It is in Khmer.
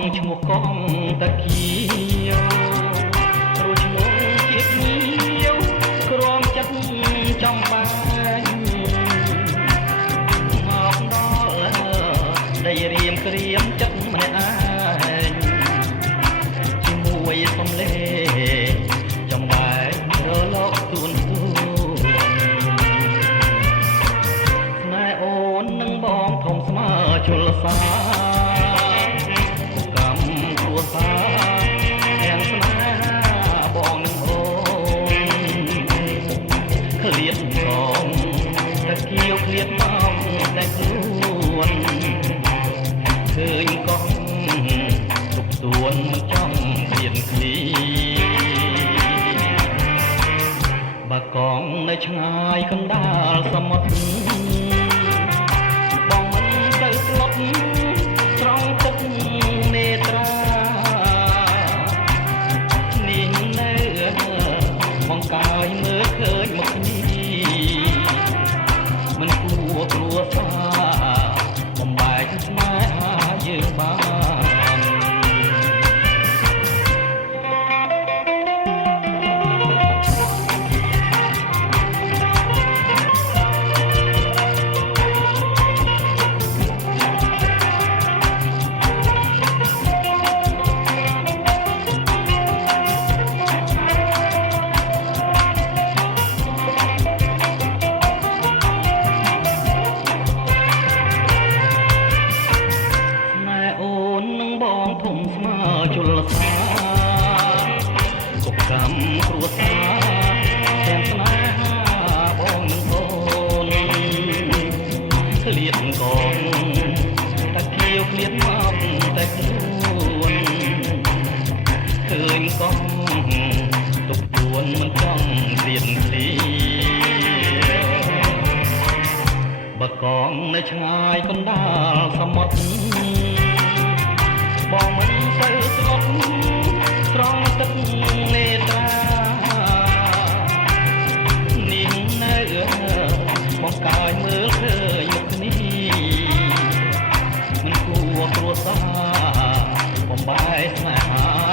ងឈ្មោះកងតាគីរួចឈ្មោះជាភ្ញៀវក្រំចិត្តចំបាញ់មកដល់ដីរៀមក្រៀមចិត្តម្នាក់ឯងជាមួយសំលេងចំបែករលោកទួនទួនស្នេហ៍អូននឹងបងធំស្មើជលសាឃ្លាតមកតែខ្លួនឃើញកងទុកទួនមិនចង់ឃ្លានគ្នាបើកងនៅឆ្ងាយកណ្ដាលសមុទ្របងមិនទៅស្លុតត្រង់ទឹកនេត្រានាងនៅបងកាយមើលឃើញមកគ្នាមិនគួរព្រោះថាបំបែកស្នេហាយើងបានធំស្មើជលសាគុកកម្មគ្រួសារទាំងស្នេហាបងនឹងអូនឃ្លាតកងតាគៀវឃ្លាតមកតែខ្លួនឃើញកងទុកទួនមិនចង់ឃ្លាតឃ្លាបើកងនៅឆ្ងាយកណ្ដាលសមុទ្របងមិនសូវស្លុតត្រង់ទឹកនេត្រានាងនៅបងកាយមើលឃើញមុខគ្នាមិនគួរគ្រួសារបំបែកស្នេហា